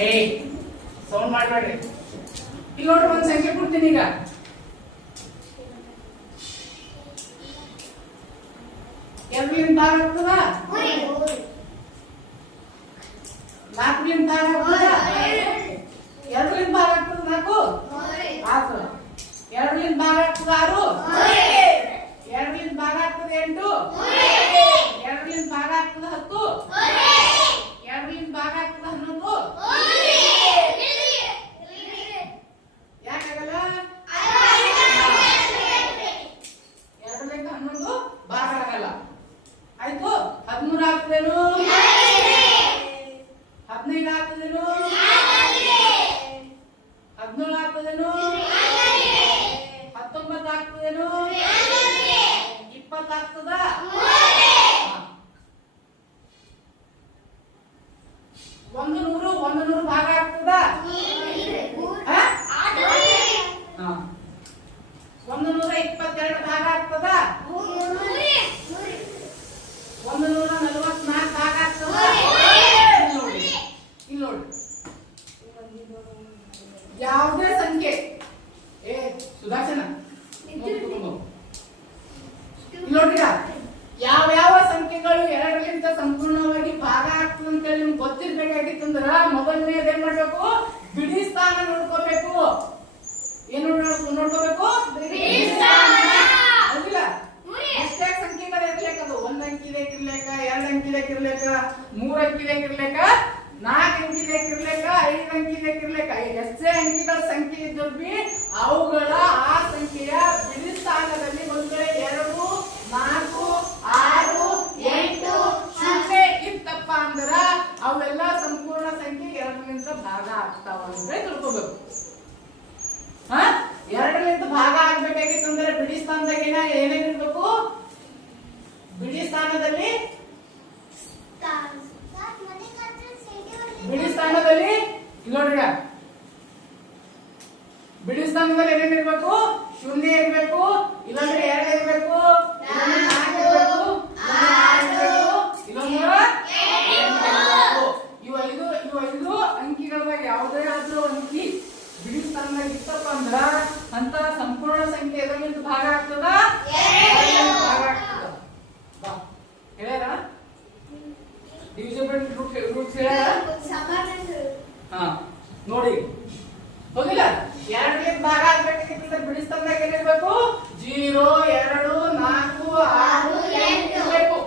ಹೇ sound ಮಾಡಬೇಡ್ರಿ. ಇಲ್ಲಿ ನೋಡ್ರಿ ಒಂದು ಸಂಖ್ಯೆ ಕೊಡ್ತೀನಿ ಈಗ. ಎರಡಲಿಂದ ಭಾಗ ಆಗ್ತದ, ನಾಲ್ಕಲಿಂದ ಭಾಗ ಆಗ್ತದ, ಎರಡಲಿಂದ ಭಾಗ ಆಗ್ತದ ನಾಲ್ಕು ಆತು, ಎರಡಲಿಂದ ಭಾಗ ಆಗ್ತದ ಆರು, ಎರಡಲಿಂದ ಭಾಗ ಆಗ್ತದ ಎಂಟು, ಎರಡಲಿಂದ ಭಾಗ ಆಗ್ತದ ಹತ್ತು, ಎರಡಲಿಂದ ಭಾಗ ಆಗ್ತದ 11. ಯಾಕಾಗಲ್ಲ? ಎರಡಲಿಂದ 11 ಭಾಗ ಆಗಲ್ಲ. ಆಯ್ತು. 13 ಆಗ್ತದೇನು? 15 ಆಗ್ತದೇನು? 17 ಆಗ್ತದೇನು? 19 ಆಗ್ತದೇನು? 20 ಆಗ್ತದ? 100 ಭಾಗ ಆಗ್ತದ? 122 ಭಾಗ ಆಗ್ತದ? 144 ಭಾಗ ಆಗ್ತದ? ಇಲ್ಲಿ ನೋಡಿ ಯಾವುದೇ ಸಂಖ್ಯೆ ಸುದರ್ಶನ ನೋಡ್ರಿ ಯಾವ ಸಂಖ್ಯೆಗಳು ಎರಡರಿಂದ ಸಂಪೂರ್ಣವಾಗಿ ಭಾಗ ಆಗ್ತದೆ ಅಂತ ಹೇಳಿ ನಿಮ್ಗೆ ಗೊತ್ತಿರ್ಬೇಕಾಗಿತ್ತಂದ್ರ ಮೊದಲನೇದು ಏನ್ ಮಾಡ್ಬೇಕು? ಬಿಡಿ ಸ್ಥಾನ ನೋಡ್ಕೋಬೇಕು. ಏನು ನೋಡ್ಕೋಬೇಕು? ಹೌದಿಲ್ಲ? ಎಷ್ಟೇ ಸಂಖ್ಯೆಗಳು ಇರ್ಲೇಕ, ಅದು 1 ಅಂಕಿದಾಗ ಇರ್ಲೇಕ, 2 ಅಂಕಿದಾಗ ಇರ್ಲೇಕ, 3 ಅಂಕಿದಾಗ ಇರ್ಲೇಕ, 4 ಅಂಕಿದಾಗ ಇರ್ಲೇಕ, 5 ಅಂಕಿದಾಗ ಇರ್ಲೇಕ, ಎಷ್ಟೇ ಅಂಕಿಗಳ ಸಂಖ್ಯೆ ಇದ್ದರೂ ಬಿ ಅವುಗಳ ಆ ಸಂಖ್ಯೆಯ ಬಿಡಿ ಸ್ಥಾನದಲ್ಲಿ ಒಂದು 2, 4, 6, 8, 0 ಇತ್ತಪ್ಪ ಅಂದ್ರ ಅವೆಲ್ಲ ಸಂಪೂರ್ಣ ಸಂಖ್ಯೆ 2ರಿಂದ ಭಾಗ ಆಗ್ತಾವ ಅಂತ ತಿಳ್ಕೋಬೇಕು. ಎರಡರಿಂದ ಭಾಗ ಆಗ್ಬೇಕಾಗಿತ್ತಂದ್ರೆ ಬಿಡಿ ಸ್ಥಾನದಾಗ ಏನೇನಿರ್ಬೇಕು? ಬಿಡಿ ಸ್ಥಾನದಲ್ಲಿ ನೋಡ್ರಿ, ಬಿಡಿ ಸ್ಥಾನದಲ್ಲಿ ಏನೇನಿರ್ಬೇಕು? 0 ಇರ್ಬೇಕು, ಇಲ್ಲಾಂದ್ರೆ 2 ಇರ್ಬೇಕು, ಇಲ್ಲಾಂದ್ರೆ 4 ಇರ್ಬೇಕು, ಇಲ್ಲಾಂದ್ರೆ 8 ಇರ್ಬೇಕು. ಇವು ಐದು ಅಂಕಿಗಳದಾಗ ಯಾವುದೇ ಆದ್ರೂ ಅಂಕಿ ಬಿಡಿ ಸ್ಥಾನದಾಗ ಇತ್ತಪ್ಪ ಅಂದ್ರ ಅಂತ ಸಂಪೂರ್ಣ ಸಂಖ್ಯೆ ಎದರಿಂದ ಭಾಗ ಆಗ್ತದ? ಭಾಗ ಆಗ್ತದ. ಹೇಳ್ಯಾರ ಡಿವಿಸಿಬಲ್ ರೂಟ್ಸ್ ಹೇಳ್ಯಾರ? ನೋಡಿ ಹೌದಿಲ್ಲ? 2ರಿಂದ ಭಾಗ ಆಗ್ಬೇಕಿದ್ರೆ ಬಿಡಿ ಸ್ಥಾನದಾಗ ಏನಿರ್ಬೇಕು? 0, 2, 4, 6, 8 ಇರ್ಬೇಕು.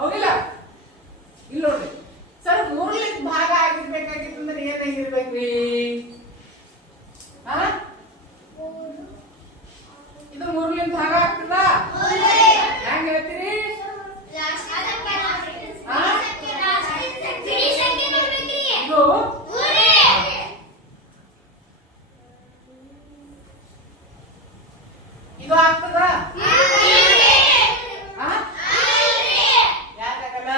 ಹೌದಿಲ್ಲ? ಇಲ್ಲಿ ನೋಡ್ರಿ ಸರ್, 3ರಿಂದ ಭಾಗ ಆಗಿರ್ಬೇಕಾಗಿತ್ತಂದ್ರೆ ಏನಾಗಿರ್ಬೇಕ್ರಿ? ಇದು 3ರಿಂದ ಭಾಗ ಆಗ್ತದ? ಹೆಂಗ್ ಹೇಳ್ತೀರಿ? ಇದು ಆಗ್ತದ? ಯಾಕಾಗಲ್ಲ?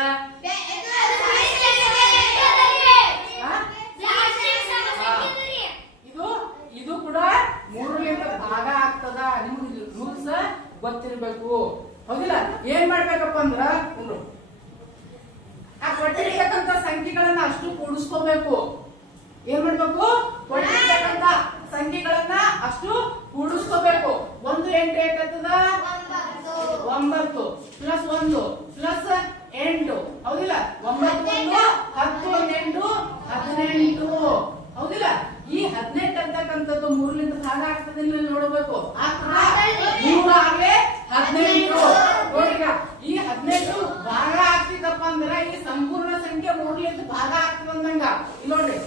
ಇದು ಕೂಡ 3ರಿಂದ ಭಾಗ ಆಗ್ತದ. ನಿಮ್ಗೆ ರೂಲ್ಸ್ ಗೊತ್ತಿರ್ಬೇಕು. ಹೌದಿಲ್ಲ? ಏನ್ ಮಾಡ್ಬೇಕಪ್ಪ ಅಂದ್ರ ಆ ಕೊಟ್ಟಿರ್ತಕ್ಕಂಥ ಸಂಖ್ಯೆಗಳನ್ನ ಅಷ್ಟು ಕೂಡಿಸ್ಕೋಬೇಕು. ಏನ್ ಮಾಡ್ಬೇಕು? ಕೊಟ್ಟಿರ್ತಕ್ಕಂಥ ಸಂಖ್ಯೆಗಳನ್ನ ಅಷ್ಟು ಕೂಡಿಸ್ಕೋಬೇಕು. 1 8 ಏನಾಗ್ತದ? 9 ಪ್ಲಸ್ 1 ಪ್ಲಸ್ 8. ಹೌದಿಲ್ಲ? 9 1 10 8 18. ಹೌದಿಲ್ಲ? ಈ 18 ಅಂತಕ್ಕಂಥದ್ದು 3ರಿಂದ ಭಾಗ ಆಗ್ತದಿಲ್ಲ ನೋಡಬೇಕು. 3 ಆಗ್ಲೇ 18. ನೋಡಿಗ ಈ 18 ಭಾಗ ಆಗ್ತಿದಪ್ಪ ಅಂದ್ರ ಈ ಸಂಪೂರ್ಣ ಸಂಖ್ಯೆ 3ರಿಂದ ಭಾಗ ಆಗ್ತದ ಅಂದಂಗ. ಇಲ್ಲಿ ನೋಡ್ರಿ,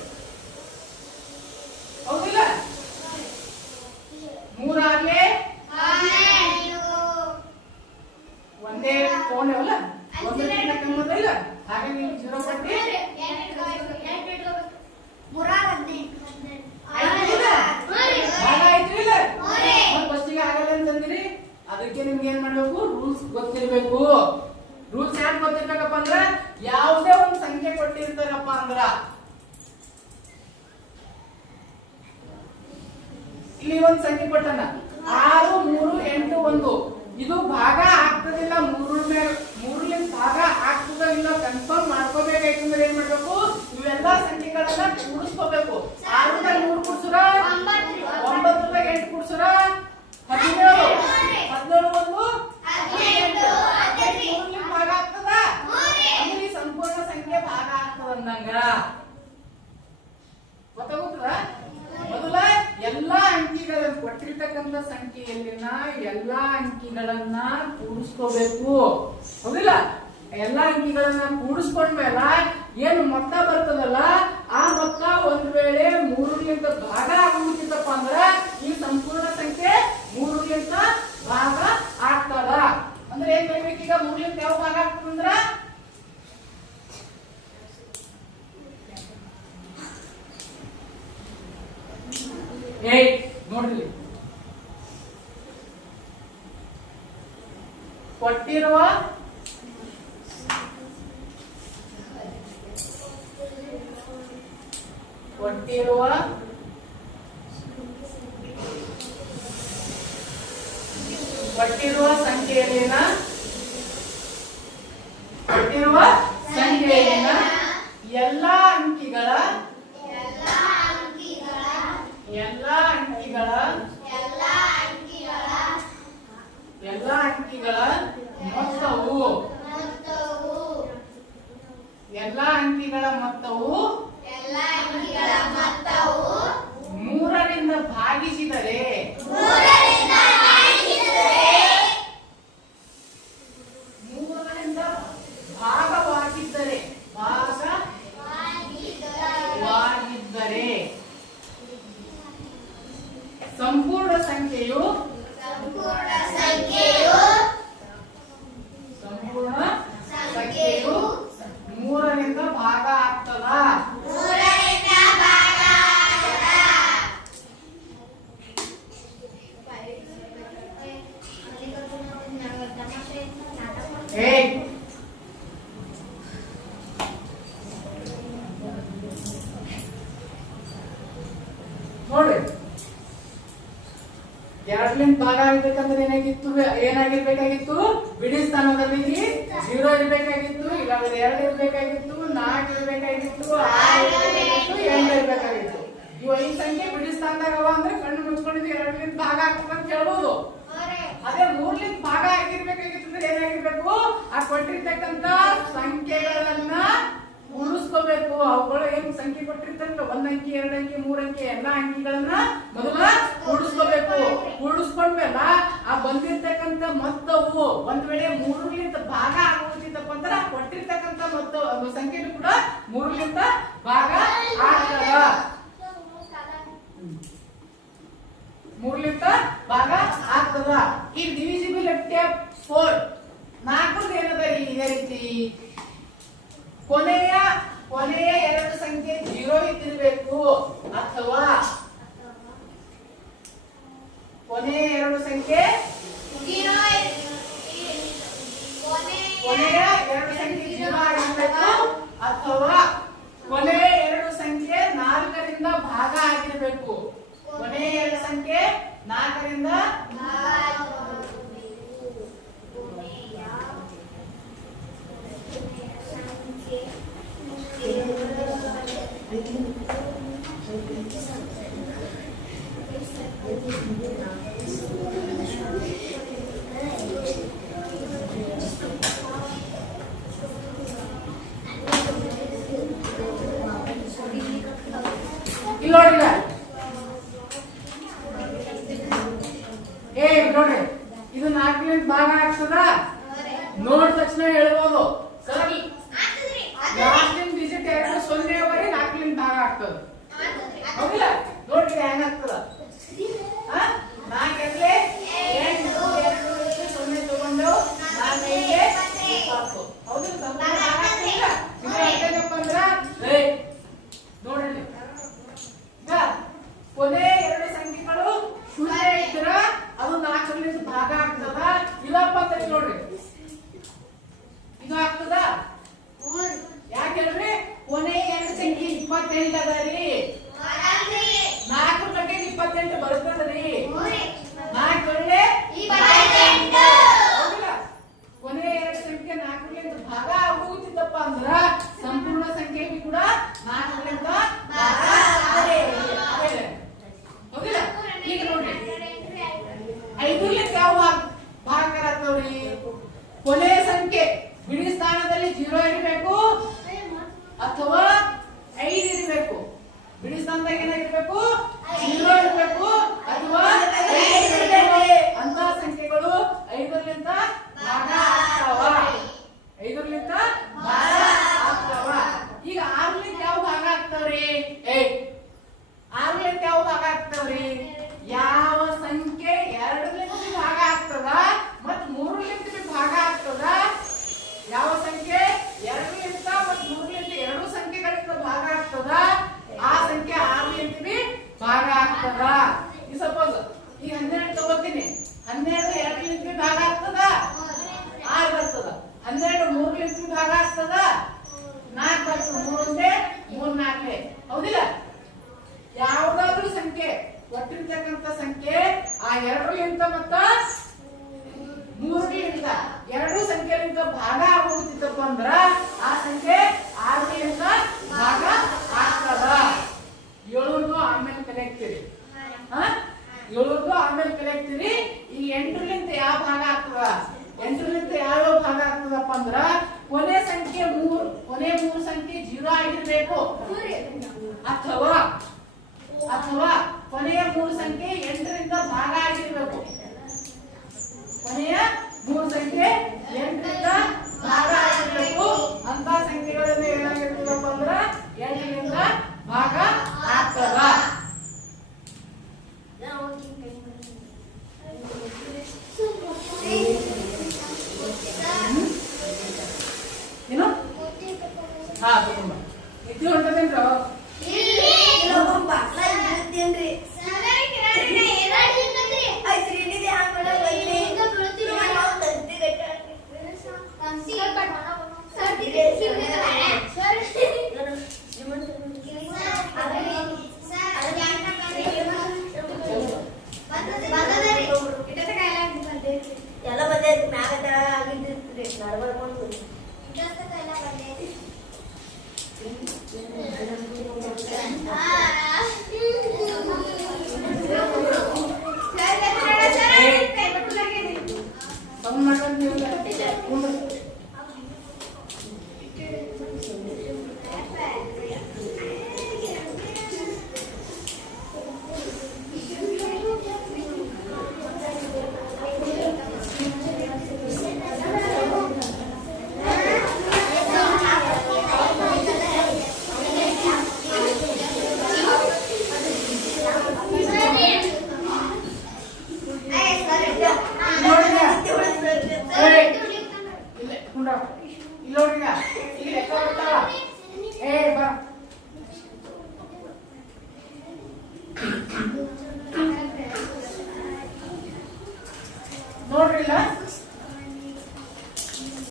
ಹೌದಿಲ್ಲ? 3 ಆಗ್ಲೇ ಒಂದೇ ಫೋನ್ ಅವಲ್ಲ, ಒಂದಕ್ಕಿಂತ ಕಮ್ಮದಿಲ್ಲ. ಹಾಗೆ ನೀವು 0 ಪಟ್ಟಿ ಆಗಲ್ಲ ಅಂತಂದ್ರಿ. ಅದಕ್ಕೆ ನಿಮ್ಗೆ ಏನ್ ಮಾಡ್ಬೇಕು? ರೂಲ್ಸ್ ಗೊತ್ತಿರ್ಬೇಕು. ರೂಲ್ಸ್ ಯಾಕೆ ಗೊತ್ತಿರ್ಬೇಕಪ್ಪ ಅಂದ್ರ ಯಾವುದೇ ಒಂದು ಸಂಖ್ಯೆ ಕೊಟ್ಟಿರ್ತಾರಪ್ಪ ಅಂದ್ರ ಇಲ್ಲಿ ಒಂದು ಸಂಖ್ಯೆ ಕೊಟ್ಟನ 6 3 8 1. ಇದು ಭಾಗ ಆಗ್ತದಿಲ್ಲ, 3ರಿಂದ ಭಾಗ ಆಗ್ತದ ಇಲ್ಲ ಕನ್ಫರ್ಮ್ ಮಾಡ್ಕೋಬೇಕಾಯ್ತಂದ್ರೆ ಏನ್ ಮಾಡ್ಬೇಕು? ಇವೆಲ್ಲ ಸಂಖ್ಯೆಗಳನ್ನ ಕೂಡಿಸ್ಕೋಬೇಕು. 6 ದಾಗ 3 ಕೂಡ್ಸುರ 9 ದಾಗ 8 ಕೂಡ್ಸುರ 17. 17 ಒಂದು 18. 18 ಭಾಗ ಆಗ್ತದ ಅಂದ್ರೆ ಈ ಸಂಪೂರ್ಣ ಸಂಖ್ಯೆ ಭಾಗ ಆಗ್ತದ ಅಂದಂಗ ಗೊತ್ತಾಗುತ್ತದ. ಮೊದಲ ಎಲ್ಲಾ ಅಂಕಿಗಳನ್ನು ಕೊಟ್ಟಿರ್ತಕ್ಕಂಥ ಸಂಖ್ಯೆಯಲ್ಲಿನ ಎಲ್ಲಾ ಅಂಕಿಗಳನ್ನ ಕೂಡಿಸ್ಕೋಬೇಕು. ಹೌದಿಲ್ಲ? ಎಲ್ಲಾ ಅಂಕಿಗಳನ್ನ ಕೂಡಿಸ್ಕೊಂಡ್ಮೇಲೆ ಏನು ಮೊತ್ತ ಬರ್ತದಲ್ಲ ಆ ಮೊತ್ತ ಒಂದ್ ವೇಳೆ 3ರಿಂದ ಭಾಗ ಆಗುತ್ತಿತ್ತಪ್ಪ ಅಂದ್ರ ಈ ಸಂಪೂರ್ಣ ಸಂಖ್ಯೆ 3ರಿಂದ ಭಾಗ ಆಗ್ತದ. ಅಂದ್ರೆ ಏನ್ ಬರ್ಬೇಕೀಗ? 3ರಿಂದ ಯಾವ ಭಾಗ ಆಗ್ತದಂದ್ರ ನೋಡ್ರಿ ಕೊಟ್ಟಿರುವ ಸಂಖ್ಯೆಯಲ್ಲಿನ ಎಲ್ಲಾ ಅಂಕಿಗಳ ಮೊತ್ತವು 3ರಿಂದ ಭಾಗಿಸಿದರೆ ಸಂಪೂರ್ಣ ಸಂಖ್ಯೆಯು 3ರಿಂದ ಭಾಗ ಆಗ್ತದ. ನೋಡ್ರಿ 2ರಿಂದ ಭಾಗ ಆಗ್ಬೇಕಂದ್ರೆ ಏನಾಗಿರ್ಬೇಕಾಗಿತ್ತು? ಬಿಡಿ ಸ್ಥಾನದಲ್ಲಿ 0 ಇರ್ಬೇಕಾಗಿತ್ತು, ಇಲ್ಲ 2 ಇರ್ಬೇಕಾಗಿತ್ತು, 4 ಇರ್ಬೇಕಾಗಿತ್ತು, 6 ಇರ್ಬೇಕಾಗಿತ್ತು, 8 ಇರ್ಬೇಕಾಗಿತ್ತು. ಇವು 5 ಸಂಖ್ಯೆ ಬಿಡಿ ಸ್ಥಾನದಾಗ ಅವ ಅಂದ್ರೆ ಕಣ್ಣು ಮುಚ್ಕೊಂಡಿದ್ದು 2ರಿಂದ ಭಾಗ ಆಗ್ತದೆ ಅಂತ ಹೇಳ್ಬೋದು. ಅದೇ 3ರಿಂದ ಭಾಗ ಆಗಿರ್ಬೇಕಾಗಿತ್ತು ಅಂದ್ರೆ ಏನಾಗಿರ್ಬೇಕು? ಆ ಕೊಟ್ಟಿರ್ತಕ್ಕಂತ ಸಂಖ್ಯೆಗಳನ್ನ ಕೂಡಿಸ್ಕೋಬೇಕು. ಅವುಗಳು ಏನ್ ಸಂಖ್ಯೆ ಕೊಟ್ಟಿರ್ತಾರಲ್ಲ 1 ಅಂಕಿ 2 ಅಂಕಿ 3 ಅಂಕಿ ಎಲ್ಲಾ ಅಂಕಿಗಳನ್ನ ಮೊದಲ ಕೂಡಿಸ್ಕೋಬೇಕು. ಕೂಡಿಸ್ಕೊಂಡ್ಮೇಲೆ ಆ ಬಂದಿರ್ತಕ್ಕಂಥ ಮೊತ್ತವು ಒಂದ್ ವೇಳೆ 3ರಿಂದ ಭಾಗ ಆಗುತ್ತಿದ್ದಪ್ಪ ಅಂದ್ರೆ ಆ ಕೊಟ್ಟಿರ್ತಕ್ಕಂಥ ಮೊತ್ತ ಸಂಖ್ಯೆನೂ ಕೂಡ 3ರಿಂದ ಭಾಗ ಆಗ್ತದ. 3ರಿಂದ ಭಾಗ ಆಗ್ತದ. ಈ ಡಿವಿಸಿಬಿಲಿಟಿ ಆಫ್ 4 4 ಏನದ ಇದೇ ರೀತಿ ಕೊನೆಯ 2 ಸಂಖ್ಯೆ 0 ಇದ್ದಿರಬೇಕು ಅಥವಾ ಕೊನೆಯ 2 ಸಂಖ್ಯೆ 0 ಆಗಿರಬೇಕು ಅಥವಾ ಕೊನೆಯ 2 ಸಂಖ್ಯೆ 4ರಿಂದ ಭಾಗ ಆಗಿರಬೇಕು. ಕೊನೆಯ 2 ಸಂಖ್ಯೆ 4ರಿಂದ ನೋಡ್ರಿ ನೋಡ್ರಿ ಇದು 4ರಿಂದ ಭಾಗ ಆಗ್ತದ. ನೋಡಿದ ತಕ್ಷಣ ಹೇಳ್ಬೋದು ಸರ್ ಲಾಸ್ಟಿನ ಡಿಜಿಟ್ 0 ವರೆ 4ರಿಂದ ಭಾಗ ಆಗ್ತದ. ಹೌದಿಲ್ಲ? ನೋಡ್ರಿ ಹೆಂಗಾಗ್ತದ 4 ಎರ್ಲೆ 8 2 0 ತಗೊಂಡು 4 5 20. ಹೌದಿಲ್ಲ? ಏನಪ್ಪ ಅಂದ್ರ ನೋಡ್ರಿ ಕೊನೆ 2 ಸಂಖ್ಯೆಗಳು 0 ಇದ್ರ ಅದು 4ರಿಂದ ಭಾಗ ಆಗ್ತದ. ಇಲ್ಲಪ್ಪ ಅಂತ ನೋಡ್ರಿ ಇದು ಆಗ್ತದ. ಯಾಕೆಂದ್ರೆ ಕೊನೆ 2 ಸಂಖ್ಯೆ 28 ಅದ ರೀ. 4 ಗಂಟೆ 28 ಬರ್ತದರಿ. 4 ಒಳ್ಳೆ 28. ಕೊನೆ 2 ಸಂಖ್ಯೆ 4ರಿಂದ ಭಾಗ ಆಗುತ್ತಿದ್ದಪ್ಪ ಅಂದ್ರ ಸಂಪೂರ್ಣ ಸಂಖ್ಯೆ ಕೂಡ 4 ಅಥವಾ 5 ಇರಬೇಕು. ಬಿಡಿಸಿದಾಗ ಏನಾಗಿರ್ಬೇಕು? 0 ಇರಬೇಕು ಅಥವಾ 5 ಇರಬೇಕು. ಅಂತ ಸಂಖ್ಯೆಗಳು 5ರಿಂದ ಭಾಗ ಆಗ್ತಾವ. 5ರಿಂದ ಭಾಗ ಆಗ್ತಾವ. ಈಗ 6ರಿಂದ ಯಾವ ಭಾಗ ಆಗ್ತಾವ್ರಿ? 6ರಿಂದ ಯಾವ ಭಾಗ ಆಗ್ತಾವ್ರಿ? ಯಾವ ಸಂಖ್ಯೆ 2ರಿಂದ ಭಾಗ ಆಗ್ತದ ಮತ್ 3ರಿಂದ ಭಾಗ ಆಗ್ತದ? ಯಾವ ಸಂಖ್ಯೆ 2ರಿಂದ ಮತ್ತು 3ರಿಂದ ಎರಡು ಸಂಖ್ಯೆಗಳಿಂದ ಭಾಗ ಆಗ್ತದ ಆ ಸಂಖ್ಯೆ 6ರಿಂದ ಭಾಗ ಆಗ್ತದ. ಈ ಸಪೋಸ್ ಈಗ 12 ತಗೋತೀನಿ. 12 2ರಿಂದ ಭಾಗ ಆಗ್ತದ? 6 ಬರ್ತದ. 12 3ರಿಂದ ಭಾಗ ಆಗ್ತದ? 4 ಬರ್ತದ. 3 4 ಹೌದಿಲ್ಲ? ಯಾವುದಾದ್ರೂ ಸಂಖ್ಯೆ ಒಟ್ಟಿರ್ತಕ್ಕಂಥ ಸಂಖ್ಯೆ ಆ 2ರಿಂದ ಮತ್ತ 3ರಿಂದ ಎರಡು ಸಂಖ್ಯೆಯಿಂದ ಭಾಗ ಆಗುತ್ತಿತ್ತಪ್ಪ ಅಂದ್ರ ಆ ಸಂಖ್ಯೆ 6ರಿಂದ ಭಾಗ ಆಗ್ತದ. 7 ಆಮೇಲೆ ಕಲಿಯಕ್ತೀರಿ. 7 ಆಮೇಲೆ ಕಲಿಯಕ್ತೀರಿ. ಈ 8ರಿಂದ ಯಾವ ಭಾಗ ಆಗ್ತದ? 8ರಿಂದ ಯಾವ ಭಾಗ ಆಗ್ತದಪ್ಪ ಅಂದ್ರ ಕೊನೆ ಸಂಖ್ಯೆ 3 ಕೊನೆ 3 ಸಂಖ್ಯೆ 0 ಆಗಿರ್ಬೇಕು ಅಥವಾ ಕೊನೆಯ 3 ಸಂಖ್ಯೆ 8ರಿಂದ ಭಾಗ ಆಗಿರ್ಬೇಕು. ಕೊನೆಯ 3 ಸಂಖ್ಯೆ 8ರಿಂದ ಭಾಗ ಆಗಿರ್ಬೇಕು. ಅಂತ ಸಂಖ್ಯೆಗಳನ್ನು ಏನಾಗಿರ್ತದಪ್ಪ ಅಂದ್ರ 8ರಿಂದ ಭಾಗ ಆಗ್ತದ. ಏನು? ಹಾ ತಗೊಂಬ. ನಿದ್ದೆ ಹೊಂಟದೇನ್ರ? ಎಲ್ಲ ಬಂದೆ ಮ್ಯಾಗ ಆಗಿದ್ರಿ ನಡ್ಬರ್ಕೊಂಡು